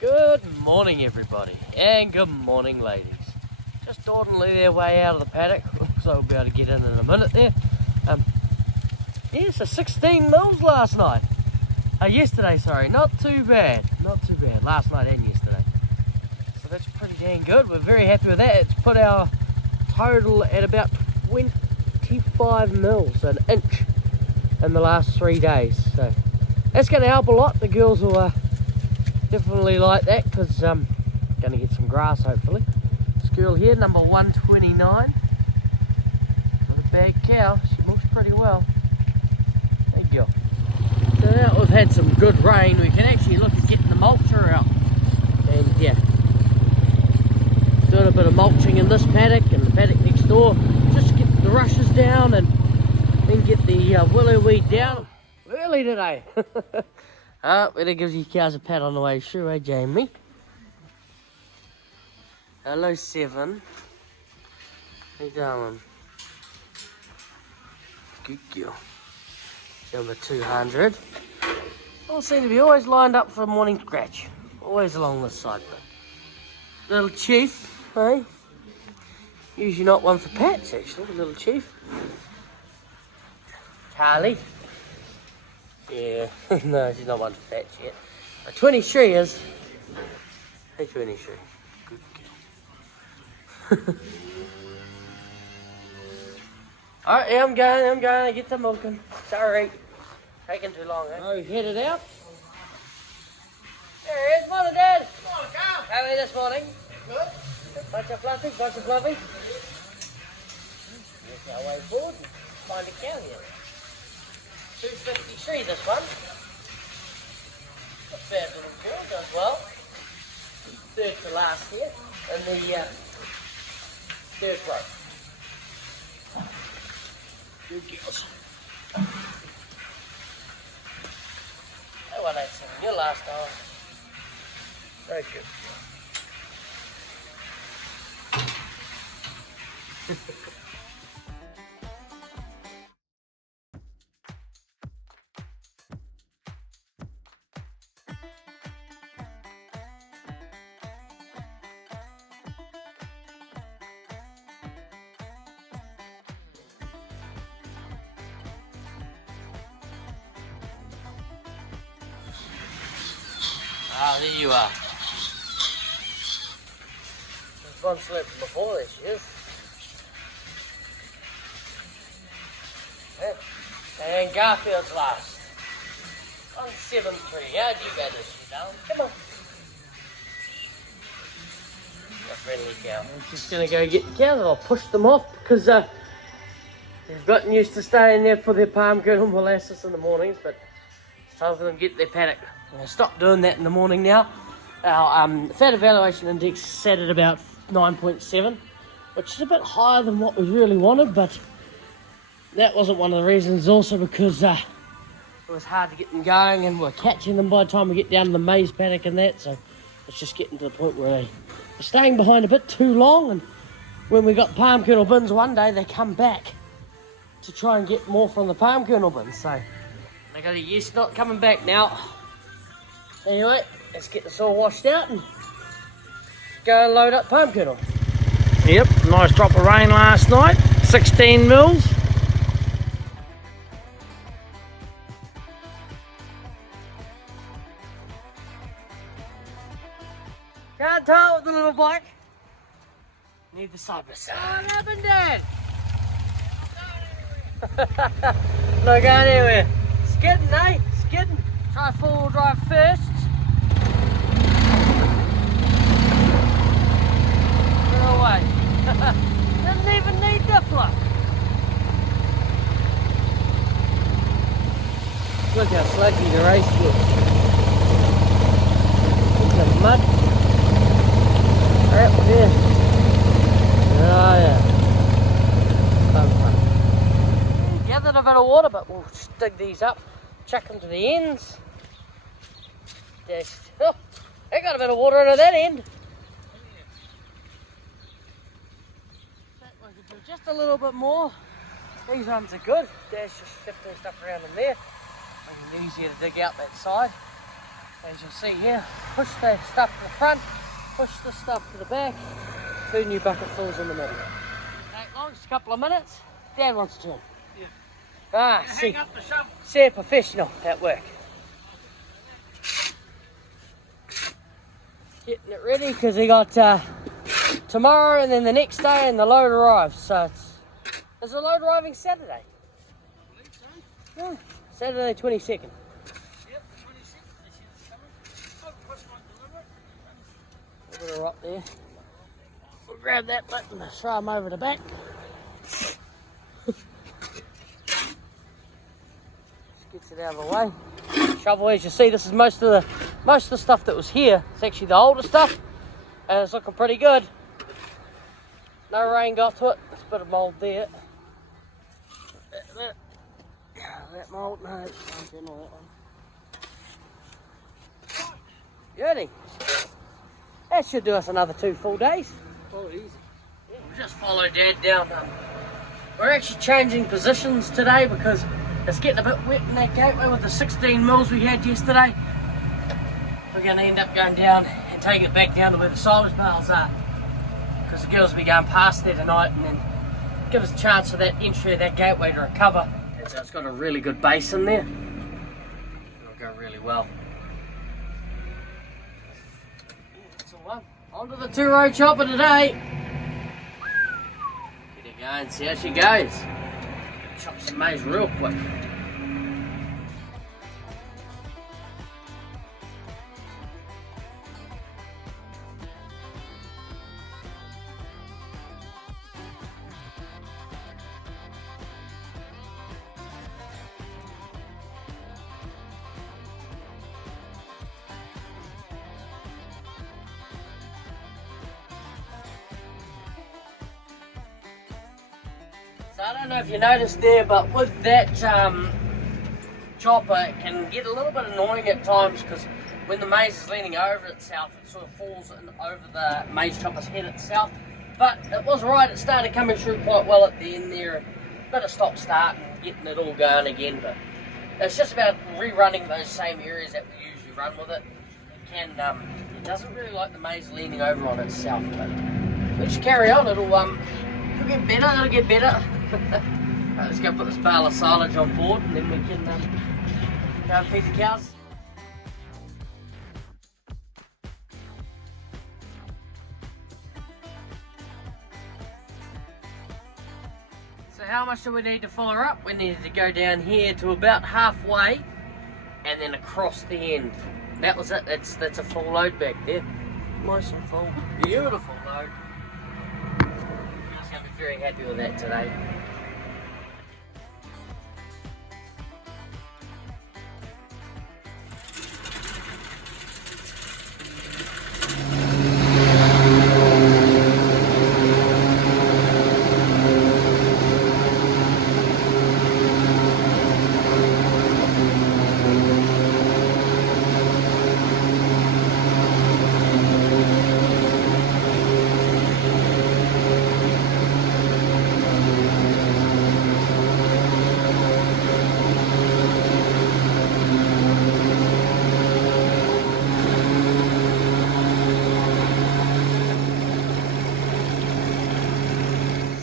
Good morning everybody, and good morning ladies. Just orderly their way out of the paddock, so we'll be able to get in a minute there. Yeah, so 16 mils last night. Yesterday, sorry, not too bad. Last night and yesterday. So that's pretty dang good. We're very happy with that. It's put our total at about 25 mils, an inch, in the last 3 days. So that's going to help a lot. The girls will definitely like that, because going to get some grass hopefully. This girl here, number 129, with a bag cow. She looks pretty well. There you go. So now we've had some good rain, we can actually look at getting the mulcher out. And yeah, doing a bit of mulching in this paddock and the paddock next door. Just get the rushes down and then get the willow weed down. Early today. Better give you cows a pat on the way through, eh, Jamie? Hello, 7. How you going? Good girl. Number 200. All seem to be always lined up for a morning scratch. Always along this side. But little Chief, eh? Usually not one for pats, actually, little Chief. Charlie. Yeah, no, she's not one for pats yet. But 23 is. Hey, 23. Good girl. Alright, yeah, I'm going to get the milking. Sorry. Taking too long, eh? Oh, headed out. There he is. Morning, Dad. Morning, Carl. How are you this morning? Good. Bunch of fluffy. Here's our way forward and find a cow here. 253 this one. Not bad little girl, does well. Third to last here in the third row. Good girls. That one ain't seen you last time. Very good. Ah, there you are. There's one slept before, there she is. Yeah. And Garfield's last. 173. How'd you go this year, darling? Come on. A friendly cow. I'm just going to go get the cows. I'll push them off because they've gotten used to staying there for their palm kernel molasses in the mornings, but it's time for them to get their paddock. I'm going to stop doing that in the morning now. Our fat evaluation index sat at about 9.7, which is a bit higher than what we really wanted, but that wasn't one of the reasons. Also because it was hard to get them going and we're catching them by the time we get down to the maize paddock and that, so it's just getting to the point where they're staying behind a bit too long, and when we got palm kernel bins one day, they come back to try and get more from the palm kernel bins, so they got a yes not coming back now. Anyway, let's get this all washed out and go and load up palm kernel. Yep, nice drop of rain last night, 16 mils. Can't tell with the little bike. Need the side by side. What happened, Dad? Not going anywhere. Skidding, eh? Skidding. Try 4-wheel drive first. Get away. Didn't even need the flip. Look how sluggy the race looks. Look at the mud. Right there. Oh yeah. Fun. Gathered a bit of water, but we'll just dig these up, chuck them to the ends. Oh, they got a bit of water into that end. That one could do just a little bit more. These ones are good. Dash just shifting stuff around in there. Making it easier to dig out that side. As you'll see here, push the stuff to the front, push the stuff to the back, 2 new bucketfuls in the middle. Take long, just a couple of minutes. Dad wants to turn. Yeah. Ah, Hang up the shovel. see a professional at work. Getting it ready because we got tomorrow and then the next day and the load arrives. So is the load arriving Saturday? I believe so. Yeah, Saturday 22nd. Yep, 26. This is coming. Oh, push one deliver it. A bit of rock there. We'll grab that lip and throw them over the back. Just gets it out of the way. Shovel, as you see, this is most of the stuff that was here. It's actually the older stuff, and it's looking pretty good. No rain got to it. There's a bit of mould there. That mould, no, it's not all that one. Beauty. That should do us another 2 full days. Oh, easy. Yeah, we'll just follow Dad down. We're actually changing positions today because it's getting a bit wet in that gateway with the 16 mils we had yesterday. We're going to end up going down and taking it back down to where the silage bales are, because the girls will be going past there tonight, and then give us a chance for that entry of that gateway to recover. And so it's got a really good base in there. It'll go really well. That's all one. On to the 2-row chopper today. Get her going, see how she goes. Chop some maize real quick. So I don't know if you noticed there, but with that chopper, it can get a little bit annoying at times, because when the maize is leaning over itself, it sort of falls in over the maize chopper's head itself. But it was right, it started coming through quite well at the end there. A bit of stop-start and getting it all going again, but it's just about rerunning those same areas that we usually run with it. It doesn't really like the maize leaning over on itself, but we just carry on. It'll get better, it'll get better. Right, let's go put this bale of silage on board, and then we can go and feed the cows. So how much do we need to fill her up? We needed to go down here to about halfway and then across the end. That was it. That's a full load back there. Nice and full. Beautiful load. I'm just going to be very happy with that today.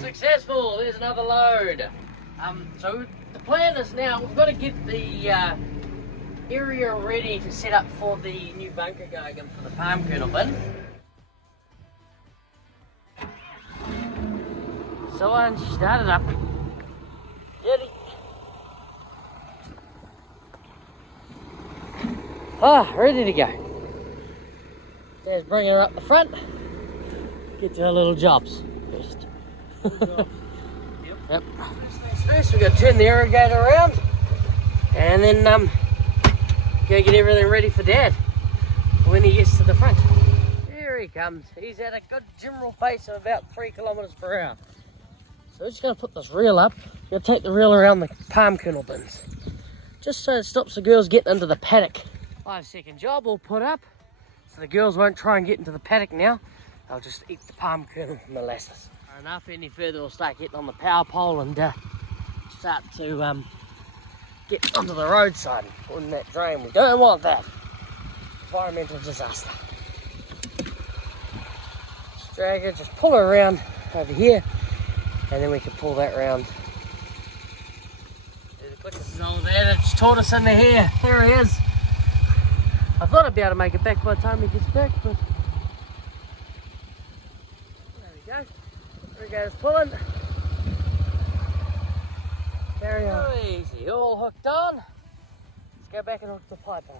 Successful, there's another load. So the plan is now we've got to get the area ready to set up for the new bunker going in for the palm kernel bin. So I started up. Ready? Ready to go. Dad's bringing her up the front. Get to our little jobs first. Yep. First we've got to turn the irrigator around and then go get everything ready for Dad when he gets to the front. Here he comes. He's at a good general pace of about 3 kilometers per hour. So we're just going to put this reel up. We're going to take the reel around the palm kernel bins, just so it stops the girls getting into the paddock. 5-second job we'll put up, so the girls won't try and get into the paddock now. They'll just eat the palm kernel molasses. Enough any further, we'll start getting on the power pole and start to get onto the roadside and put in that drain. We don't want that. environmental disaster. Just drag her, just pull her around over here, and then we can pull that round. This is old Adage tortoise in the hair. There he is. I thought I'd be able to make it back by the time he gets back, but there we go. There he goes, pulling. Carry on. Oh, easy, all hooked on. Let's go back and hook the pipe on.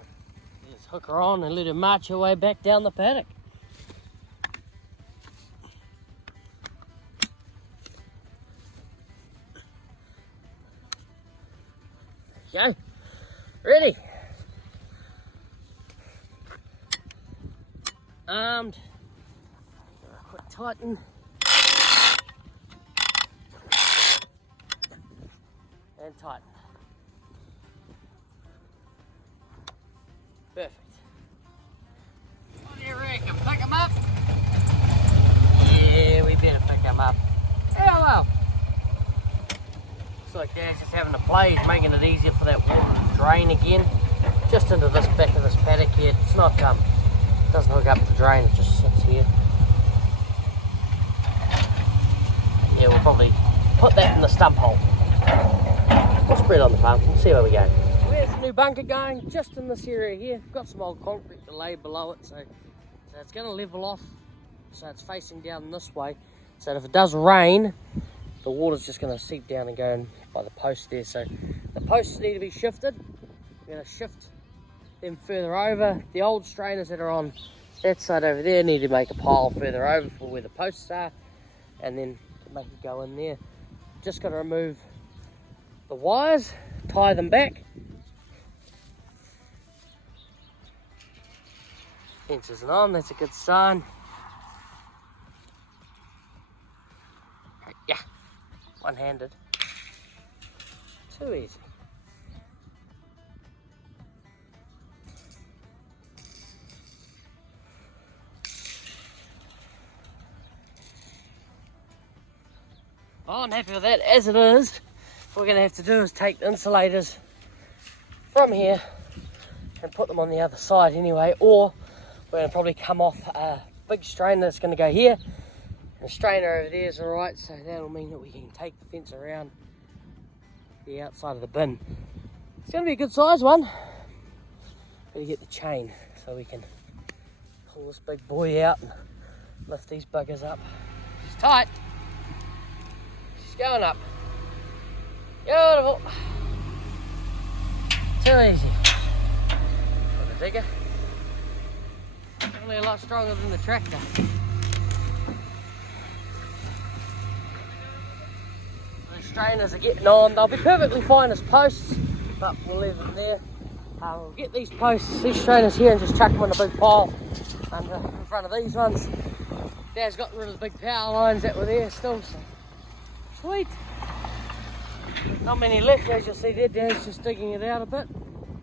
Just hook her on and let her march her way back down the paddock. There you go. Ready. Armed. Quick tighten. And tighten. Perfect. What do you reckon? Pick them up? Yeah, we better pick them up. Hello. Looks like Dad's just having to play. He's making it easier for that water to drain again. Just into this back of this paddock here. It's not doesn't hook up to the drain, it just sits here. Yeah, we'll probably put that in the stump hole. We'll spread on the farm, we'll see where we go. There's a new bunker going just in this area here. We've got some old concrete to lay below it, so it's going to level off, so it's facing down this way. So that if it does rain, the water's just going to seep down and go in by the post there. So the posts need to be shifted. We're going to shift them further over. The old strainers that are on that side over there need to make a pile further over for where the posts are, and then make it go in there. Just got to remove the wires, tie them back. Fence isn't on, that's a good sign. Yeah, one-handed. Too easy. Well, I'm happy with that as it is. What we're going to have to do is take the insulators from here and put them on the other side anyway, or we're going to probably come off a big strainer that's going to go here, and the strainer over there is alright, so that'll mean that we can take the fence around the outside of the bin. It's going to be a good size one. Better get the chain so we can pull this big boy out and lift these buggers up. It's tight. She's going up. Beautiful. Too easy. With the digger. Definitely a lot stronger than the tractor. The strainers are getting on. They'll be perfectly fine as posts, but we'll leave them there. We'll get these posts, these strainers here, and just chuck them in a big pile in front of these ones. Dad's gotten rid of the big power lines that were there still, so sweet. Not many left, as you'll see there. Dad's just digging it out a bit,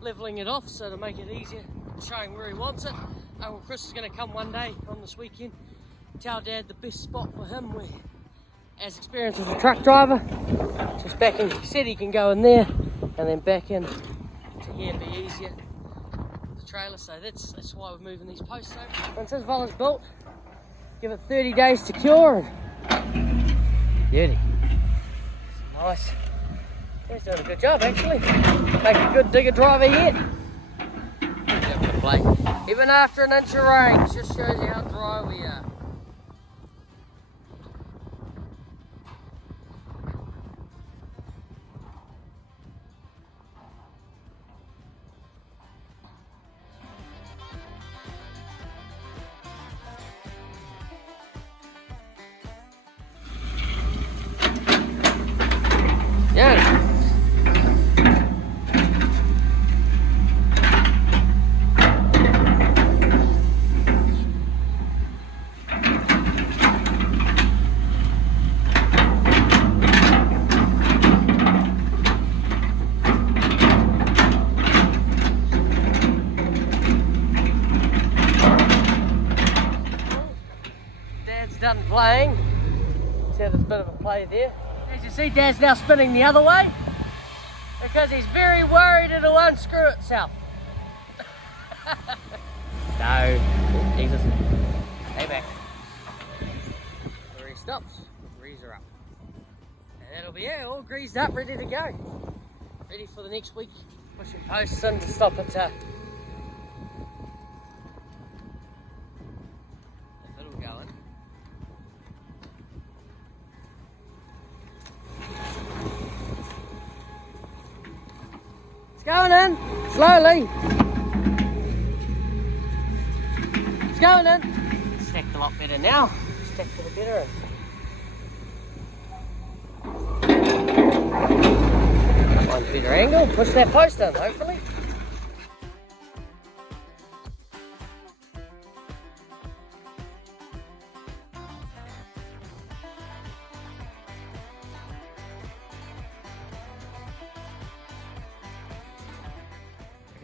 levelling it off so to make it easier, showing where he wants it. Uncle Chris is going to come one day on this weekend, tell Dad the best spot for him, where, as experienced as a truck driver, just back in. He said he can go in there and then back in to here, be easier with the trailer. So that's why we're moving these posts over. Once this villa's built, give it 30 days to cure, and beauty. Nice. He's doing a good job actually. Make a good digger driver yet. Good play. Even after an inch of rain, just shows you how dry we are. Yeah. Dad's done playing. See, there's a bit of a play there. As you see, Dad's now spinning the other way because he's very worried it'll unscrew itself. So, oh, Jesus. Stay back. Where he stops, grease are up. And that'll be it, all greased up, ready to go. Ready for the next week. Pushing posts in to stop it. If it'll go in. It's going in, slowly. It's going in. Stacked a lot better now. Stacked a bit better. Find a better angle, push that post in, hopefully.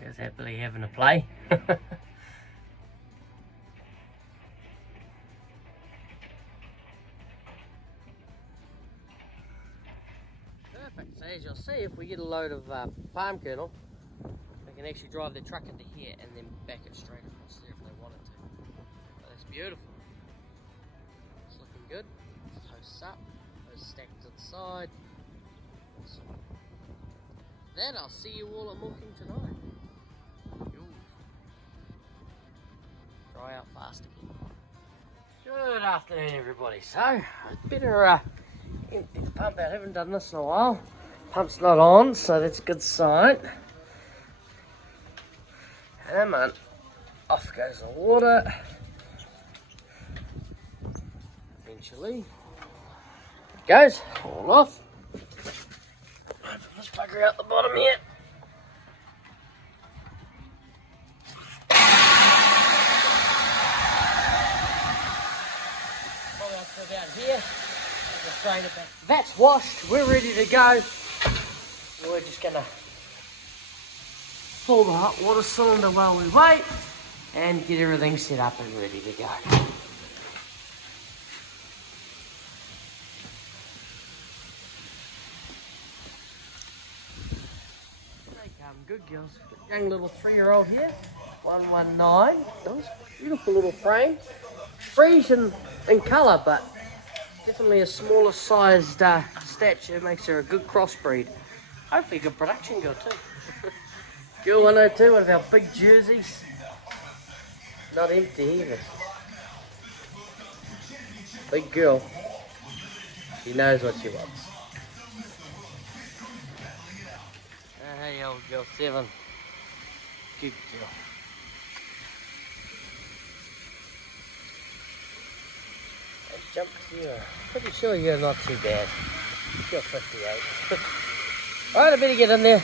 He's happily having a play. Perfect. So as you'll see, if we get a load of palm kernel, we can actually drive the truck into here and then back it straight across there if they wanted to. But that's beautiful. It's looking good. Posts up, those stacked to the side. Awesome. Then I'll see you all at milking tonight. Dry out fast again. Good afternoon, everybody. So, I better empty the pump out. I haven't done this in a while. Pump's not on, so that's a good sign. Come on. Off goes the water. Eventually. It goes. All off. Open this bugger out the bottom here. About here, strain it back. That's washed, we're ready to go. We're just gonna fill the hot water cylinder while we wait and get everything set up and ready to go. They come good, girls. Young little 3-year-old here, 119. Nice, beautiful little frame. Frisian in colour, but definitely a smaller sized stature. Makes her a good crossbreed. Hopefully a good production girl too. Girl 102, one of our big jerseys. Not empty either. Big girl. She knows what she wants. Hey old girl 7. Good girl. Jump to you. Pretty sure you're not too bad. You're 58. Alright, I better get in there.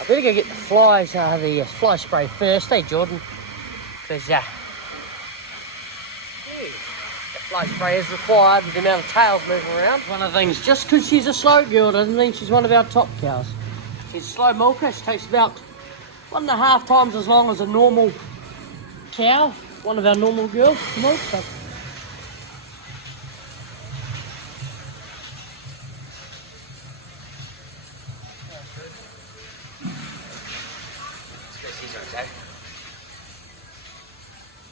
I better go get the flies, the fly spray first, Jordan? Because, the fly spray is required with the amount of tails moving around. One of the things, just because she's a slow girl doesn't mean she's one of our top cows. She's a slow milker. She takes about 1.5 times as long as a normal cow, one of our normal girls to milk. So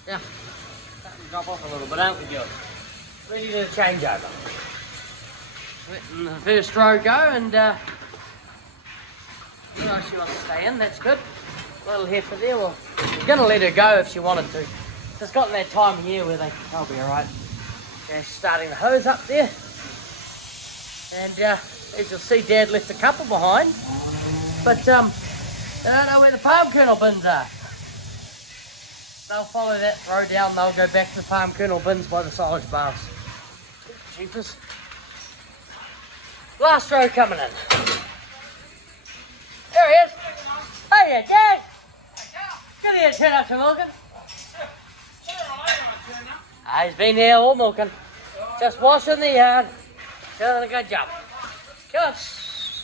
yeah, starting to drop off a little bit, aren't we, girls? Ready to change over. Letting the first row go, and she wants to stay in, that's good. A little heifer there, well, we're going to let her go if she wanted to. It's gotten that time of year where they'll be alright. Okay, starting the hose up there. And as you'll see, Dad left a couple behind. But they don't know where the palm kernel bins are. They'll follow that row down, they'll go back to the palm kernel bins by the silage bars. Jeepers. Last row coming in. There he is. Hey, Dad. Good here, turn up to milking. He's been here all milking. Just washing the yard. Doing a good job. Kiss.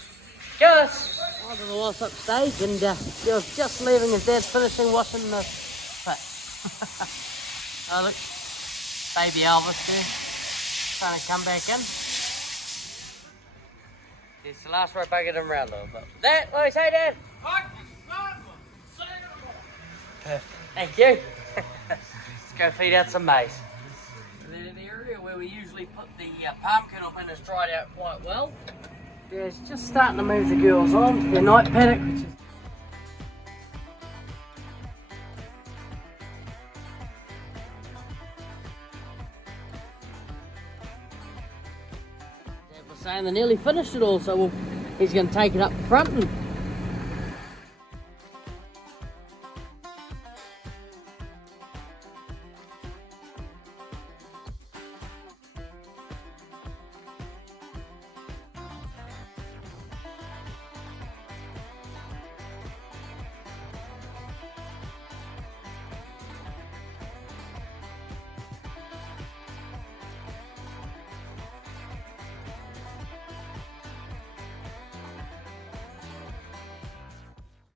Kiss. I don't know what's upstage, and he was just leaving his dad's finishing washing the pit. Oh look, baby Elvis there, trying to come back in. It's the last row, bucket him around a little bit. That, what do you say, Dad? Perfect. Thank you. go feed out some maize. The area where we usually put the palm kernel bin has dried out quite well. It's just starting to move the girls on to their night paddock, which is saying they nearly finished it all, so he's going to take it up the front and